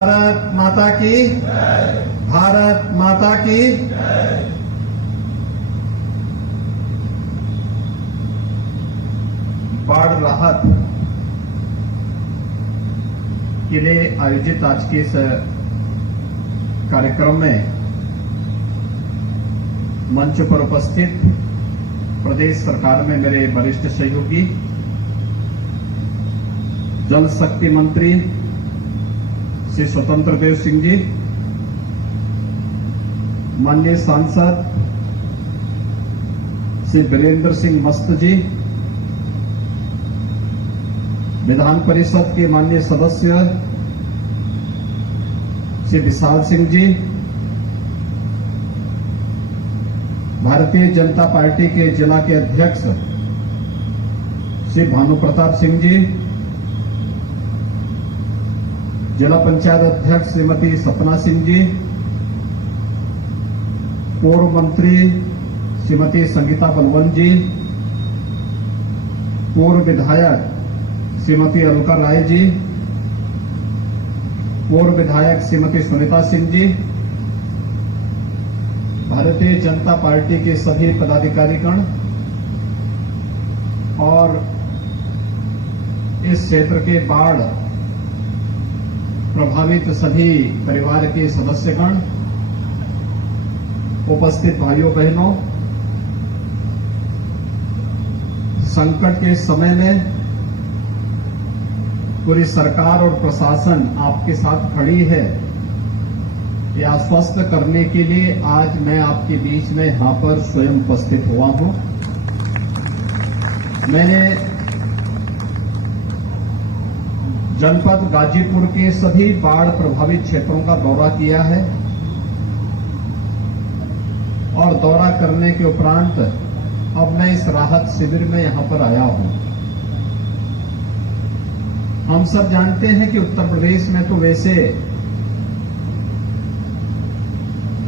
भारत माता की भारत माता की बाढ़ राहत के लिए आयोजित आज के इस कार्यक्रम में मंच पर उपस्थित प्रदेश सरकार में मेरे वरिष्ठ सहयोगी जल शक्ति मंत्री श्री स्वतंत्र देव सिंह जी, माननीय सांसद श्री वीरेंद्र सिंह मस्त जी, विधान परिषद के माननीय सदस्य श्री विशाल सिंह जी, भारतीय जनता पार्टी के जिला के अध्यक्ष श्री भानु प्रताप सिंह जी, जिला पंचायत अध्यक्ष श्रीमती सपना सिंह जी, पूर्व मंत्री श्रीमती संगीता बलवंत जी, पूर्व विधायक श्रीमती अलका राय जी, पूर्व विधायक श्रीमती सुनीता सिंह जी, भारतीय जनता पार्टी के सभी पदाधिकारीगण और इस क्षेत्र के बाढ़ प्रभावित सभी परिवार के सदस्यगण, उपस्थित भाइयों बहनों, संकट के समय में पूरी सरकार और प्रशासन आपके साथ खड़ी है। ये आश्वस्त करने के लिए आज मैं आपके बीच में यहां पर स्वयं उपस्थित हुआ हूं। मैंने जनपद गाजीपुर के सभी बाढ़ प्रभावित क्षेत्रों का दौरा किया है और दौरा करने के उपरांत अब मैं इस राहत शिविर में यहां पर आया हूं। हम सब जानते हैं कि उत्तर प्रदेश में तो वैसे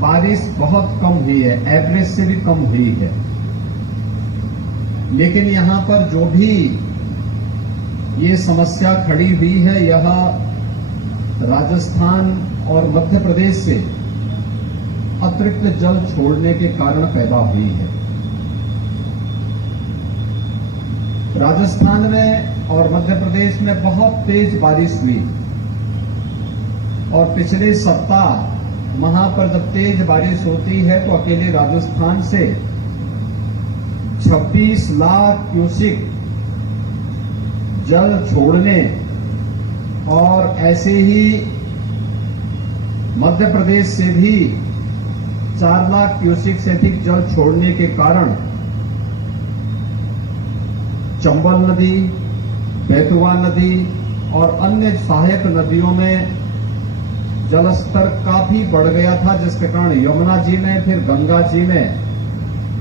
बारिश बहुत कम हुई है, एवरेज से भी कम हुई है, लेकिन यहां पर जो भी ये समस्या खड़ी हुई है, यह राजस्थान और मध्य प्रदेश से अतिरिक्त जल छोड़ने के कारण पैदा हुई है। राजस्थान में और मध्य प्रदेश में बहुत तेज बारिश हुई और पिछले सप्ताह वहां पर जब तेज बारिश होती है तो अकेले राजस्थान से 26 लाख क्यूसिक जल छोड़ने और ऐसे ही मध्य प्रदेश से भी 4 लाख क्यूसिक से अधिक जल छोड़ने के कारण चंबल नदी, बेतवा नदी और अन्य सहायक नदियों में जलस्तर काफी बढ़ गया था, जिसके कारण यमुना जी में फिर गंगा जी में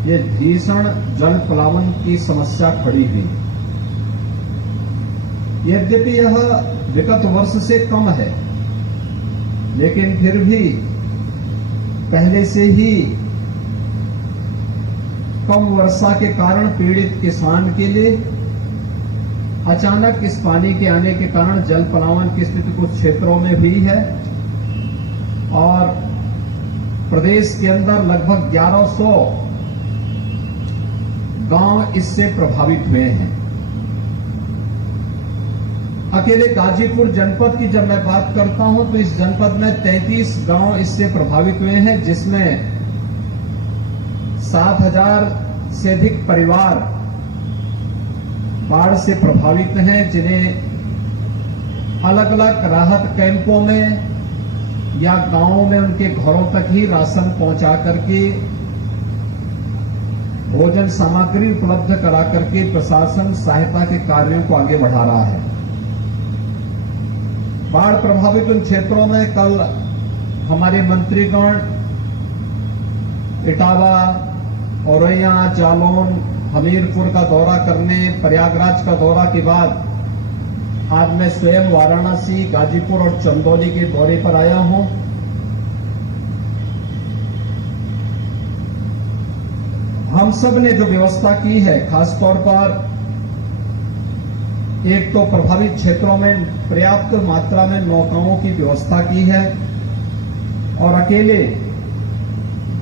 ये भीषण जल प्लावन की समस्या खड़ी हुई। यद्यपि यह विगत वर्ष से कम है, लेकिन फिर भी पहले से ही कम वर्षा के कारण पीड़ित किसान के लिए अचानक इस पानी के आने के कारण जल प्लावन की स्थिति कुछ क्षेत्रों में हुई है और प्रदेश के अंदर लगभग 1100 गांव इससे प्रभावित हुए हैं। अकेले गाजीपुर जनपद की जब मैं बात करता हूं तो इस जनपद में 33 गांव इससे प्रभावित हुए हैं, जिसमें 7,000 से अधिक परिवार बाढ़ से प्रभावित हैं, जिन्हें अलग अलग राहत कैंपों में या गांवों में उनके घरों तक ही राशन पहुंचा करके, भोजन सामग्री उपलब्ध करा करके प्रशासन सहायता के कार्यों को आगे बढ़ा रहा है। बाढ़ प्रभावित उन क्षेत्रों में कल हमारे मंत्रीगण इटावा, औरैया, जालौन, हमीरपुर का दौरा करने, प्रयागराज का दौरा के बाद आज मैं स्वयं वाराणसी, गाजीपुर और चंदौली के दौरे पर आया हूं। हम सब ने जो व्यवस्था की है, खासतौर पर एक तो प्रभावित क्षेत्रों में पर्याप्त मात्रा में नौकाओं की व्यवस्था की है और अकेले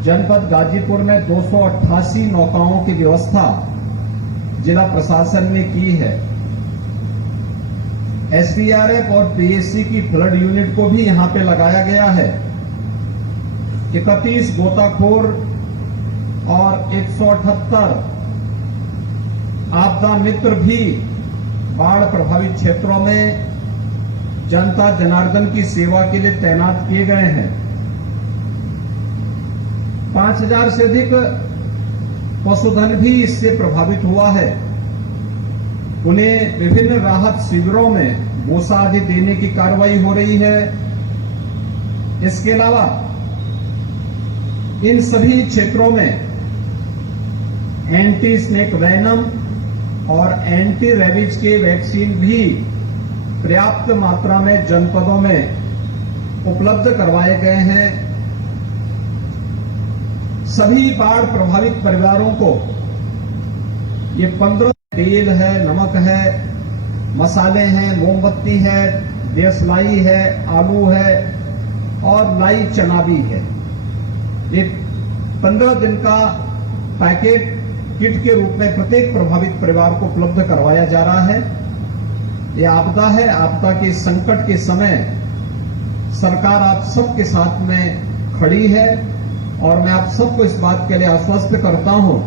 जनपद गाजीपुर में 288 नौकाओं की व्यवस्था जिला प्रशासन ने की है। एसडीआरएफ और पीएससी की फ्लड यूनिट को भी यहां पे लगाया गया है। 31 गोताखोर और 178 आपदा मित्र भी बाढ़ प्रभावित क्षेत्रों में जनता जनार्दन की सेवा के लिए तैनात किए गए हैं। 5000 से अधिक पशुधन भी इससे प्रभावित हुआ है। उन्हें विभिन्न राहत शिविरों में भूसा आदि देने की कार्रवाई हो रही है। इसके अलावा इन सभी क्षेत्रों में एंटी स्नेक वेनम और एंटी रेबीज के वैक्सीन भी पर्याप्त मात्रा में जनपदों में उपलब्ध करवाए गए हैं। सभी बाढ़ प्रभावित परिवारों को ये 15 तेल है, नमक है, मसाले हैं, मोमबत्ती है, देसलाई है, आलू है और लाई चना भी है। ये 15 दिन का पैकेट किट के रूप में प्रत्येक प्रभावित परिवार को उपलब्ध करवाया जा रहा है। ये आपदा है। आपदा के संकट के समय सरकार आप सबके साथ में खड़ी है और मैं आप सबको इस बात के लिए आश्वस्त करता हूं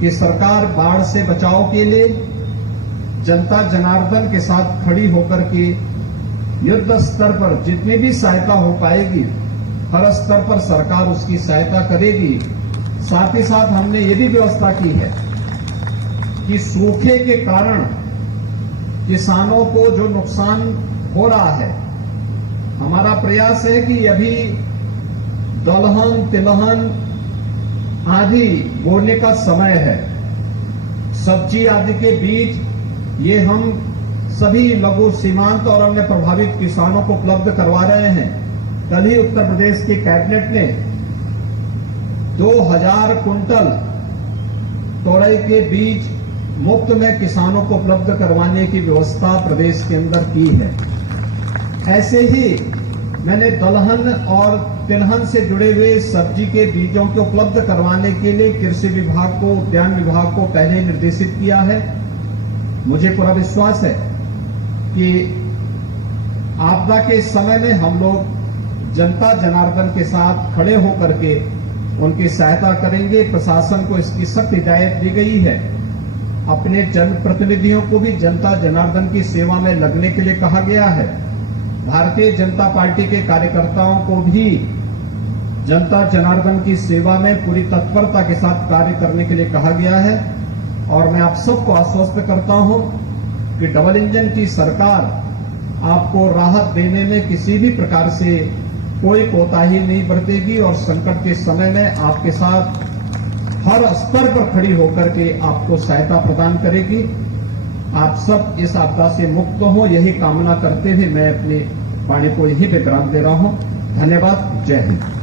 कि सरकार बाढ़ से बचाव के लिए जनता जनार्दन के साथ खड़ी होकर के युद्ध स्तर पर जितनी भी सहायता हो पाएगी हर स्तर पर सरकार उसकी सहायता करेगी। साथ ही साथ हमने ये भी व्यवस्था की है कि सूखे के कारण किसानों को जो नुकसान हो रहा है, हमारा प्रयास है कि अभी दलहन तिलहन आदि बोने का समय है। सब्जी आदि के बीज ये हम सभी लघु सीमांत और अन्य प्रभावित किसानों को उपलब्ध करवा रहे हैं। कल ही उत्तर प्रदेश की कैबिनेट ने 2000 कुंटल तोरई के बीज मुफ्त में किसानों को उपलब्ध करवाने की व्यवस्था प्रदेश के अंदर की है। ऐसे ही मैंने दलहन और तिलहन से जुड़े हुए सब्जी के बीजों को उपलब्ध करवाने के लिए कृषि विभाग को, उद्यान विभाग को पहले निर्देशित किया है। मुझे पूरा विश्वास है कि आपदा के समय में हम लोग जनता जनार्दन के साथ खड़े होकर के उनकी सहायता करेंगे। प्रशासन को इसकी सख्त हिदायत दी गई है। अपने जनप्रतिनिधियों को भी जनता जनार्दन की सेवा में लगने के लिए कहा गया है। भारतीय जनता पार्टी के कार्यकर्ताओं को भी जनता जनार्दन की सेवा में पूरी तत्परता के साथ कार्य करने के लिए कहा गया है। और मैं आप सबको आश्वस्त करता हूं कि डबल इंजन की सरकार आपको राहत देने में किसी भी प्रकार से कोई कोताही नहीं बरतेगी और संकट के समय में आपके साथ हर स्तर पर खड़ी होकर के आपको सहायता प्रदान करेगी। आप सब इस आपदा से मुक्त हो, यही कामना करते हुए मैं अपनी वाणी को यही विराम दे रहा हूं। धन्यवाद। जय हिंद।